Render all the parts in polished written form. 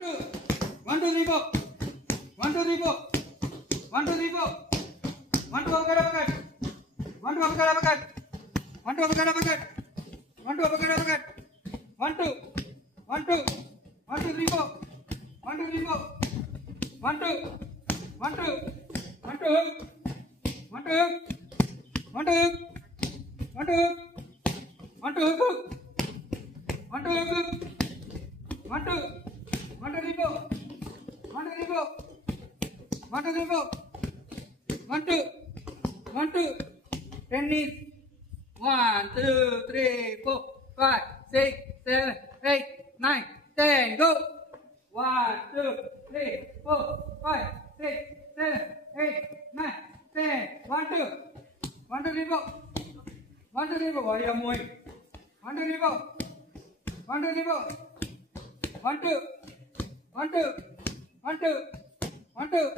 Two. 1, 2, 3, 4. 1, 2, 3, 4. 1, 2, 3, 4. 1, 2, uppercut. 1, 2, uppercut. 1, 2, uppercut. 1, 2, uppercut. 1, 2. 1, 2. 1, 2, 3, 4. 1, 2, 3, 4. 1, 2. 1, 2. 1, 2 hook. 1, 2 hook. 1, 2 hook. 1, 2 hook. 1, 2 hook. 1, 2 hook. 1, 2. 1, 2, 3, 4. 1, 2, 3, 4. 1, 2, 3, 4. 1, 2. 1, 2. 10 knees. 1, 2, 3, 4, 5, 6, 7, 8, 9, 10. Go. 1, 2, 3, 4, 5, 6, 7, 8, 9, 10. 1, 2. 1, 2, 3, 4. 1, 2, 3, 4. Body are moving. 1, 2, 3, 4. 1, 2, 3, 4. 1, 2. 1, 2. 1, 2. 1, 2.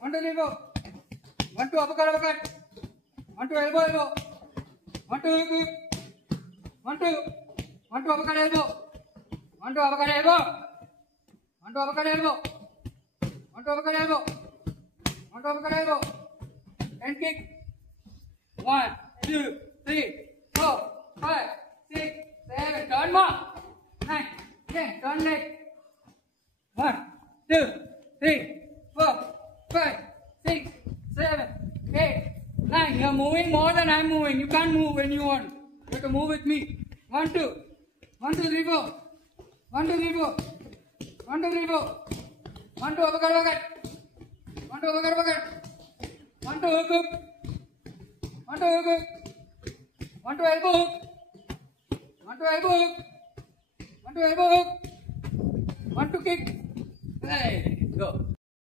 1, 2, 3, 4. 1, 2, uppercut. 1, 2, elbow. 1, 2, hook. 1, 2. 1, 2, uppercut elbow. 1, 2, uppercut elbow. 1, 2, uppercut elbow. 1, 2, uppercut elbow. 1, 2, uppercut elbow. And kick. 1, 2, 3, 4, 5, 6, 7. Turn more. 9, 10. Turn leg. 1, 2, 3, 4, 5, 6, 7, 8, 9. You're moving more than I'm moving. You can't move when you want. You have to move with me. 1, 2. 1, 2, 3, 4. 1, 2, 3, 4. 1, 2, 3, 4. 1, 2, uppercut. 1, 2, uppercut. 1, 2, hook. 1, 2, hook. 1, 2, elbow hook. 1, 2, elbow hook. 1, 2, elbow hook. 1, 2, kick. Hey, go.